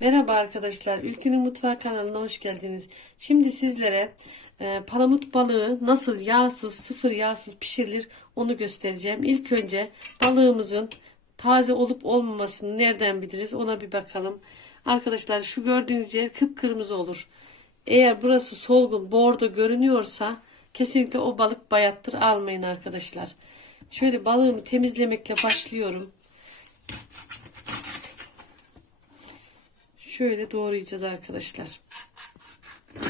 Merhaba arkadaşlar, Ülkünün Mutfağı kanalına hoş geldiniz. Şimdi sizlere e, palamut balığı nasıl yağsız, sıfır yağsız pişirilir onu göstereceğim. İlk önce balığımızın taze olup olmamasını nereden biliriz ona bir bakalım. Arkadaşlar şu gördüğünüz yer kıpkırmızı olur. Eğer burası solgun, bordo görünüyorsa kesinlikle o balık bayattır almayın arkadaşlar. Şöyle balığımı temizlemekle başlıyorum. Şöyle doğrayacağız arkadaşlar.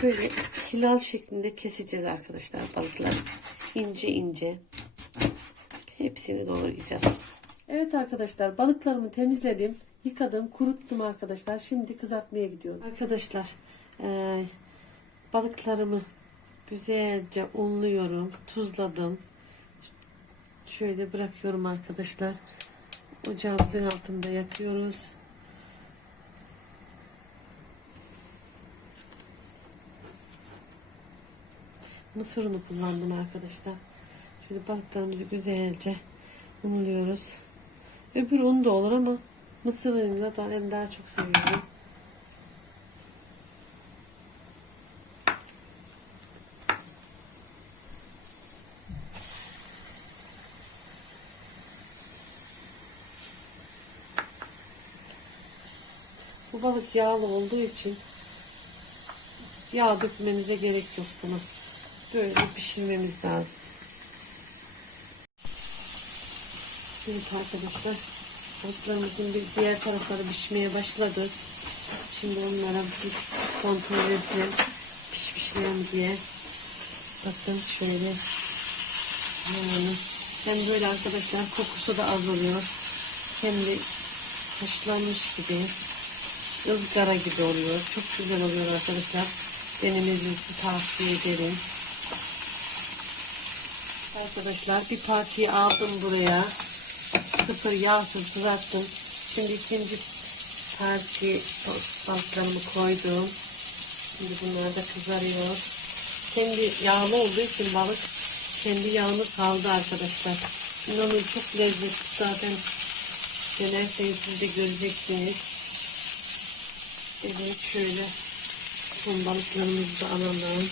Böyle hilal şeklinde keseceğiz arkadaşlar balıkları. ince ince. Hepsini doğrayacağız. Evet arkadaşlar balıklarımı temizledim. Yıkadım, kuruttum arkadaşlar. Şimdi kızartmaya gidiyorum. Arkadaşlar eee, balıklarımı güzelce unluyorum. Tuzladım. Şöyle bırakıyorum arkadaşlar. Ocağımızın altında yakıyoruz. Mısır unu kullandım arkadaşlar. Şöyle balıklarımızı güzelce unluyoruz. Öbür un da olur ama mısır unuyla da ben daha çok seviyorum. Bu balık yağlı olduğu için yağ dökmemize gerek yok buna. Böyle pişirmemiz lazım. Evet arkadaşlar balıklarımızın bir diğer tarafları pişmeye başladı. Şimdi onlara bir kontrol edeceğim. Pişmişler mi diye. Bakın şöyle. Yani hem böyle arkadaşlar kokusu da az oluyor. Hem de haşlanmış gibi ızgara gibi oluyor. Çok güzel oluyor arkadaşlar. Denemenizi tavsiye ederim. Arkadaşlar bir parçayı aldım buraya. Sıfır yağsız kızarttım. Şimdi ikinci parçayı balıklarımı koydum. Şimdi bunlar da kızarıyor. Kendi yağlı olduğu için balık kendi yağını saldı arkadaşlar. İnanın çok lezzetli zaten. Denerseniz siz de göreceksiniz. Evet şöyle son balıklarımızı da alalım.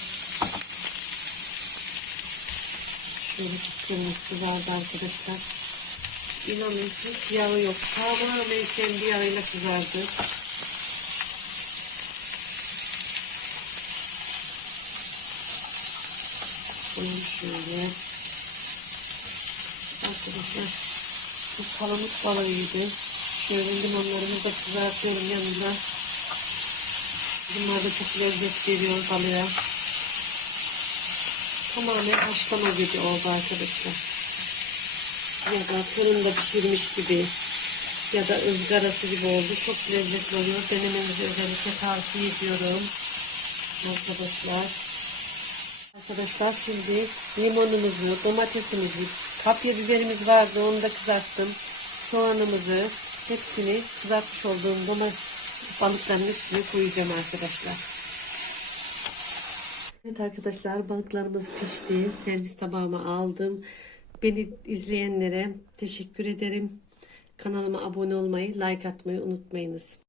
Şöyle kıpkırmızı kızardı arkadaşlar. İnanın hiç yağı yok. Tamamen kendi yağıyla kızardı. Bunu şöyle. Arkadaşlar bu palamut balığıydı. Şöyle limonlarımızı da kızartıyorum yanında. Bunlar da çok lezzet veriyor balığa. Tamamen haşlama gibi oldu arkadaşlar. Ya da fırında pişirmiş gibi ya da ızgarası gibi oldu. Çok lezzetli oluyor. Denemenizi özellikle tavsiye ediyorum. Arkadaşlar. Arkadaşlar şimdi limonumuzu, domatesimizi, kapya biberimiz vardı onu da kızarttım. Soğanımızı hepsini kızartmış olduğum domates balıkların üstüne koyacağım arkadaşlar. Evet arkadaşlar balıklarımız pişti. Servis tabağıma aldım. Beni izleyenlere teşekkür ederim. Kanalıma abone olmayı, like atmayı unutmayınız.